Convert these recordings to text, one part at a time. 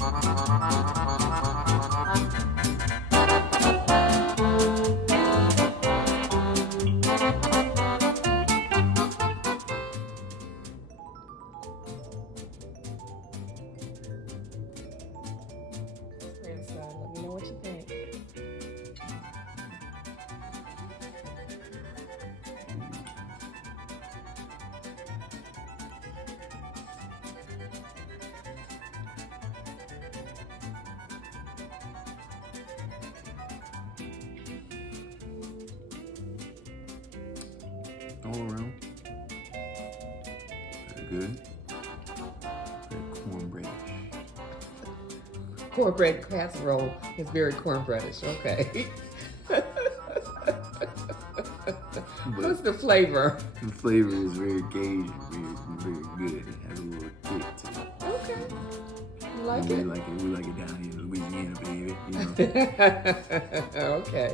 Let me know what you think. All around, very good. Very cornbreadish. Cornbread casserole is very cornbreadish. Okay. What's the flavor? The flavor is very Cajun, very good. It has a little kick to it. Okay. You like we it? like it. We like it down here in Louisiana, baby. You know. Okay.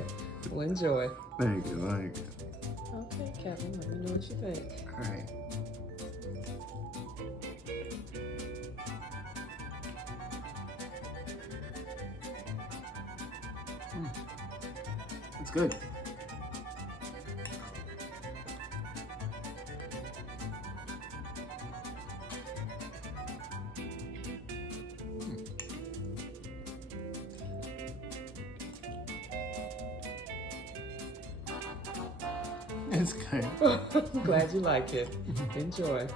Well, enjoy. Thank you. Thank you. Okay, Kevin. Let me know what you think. All right. It's good. It's good. I'm glad you like it. Enjoy.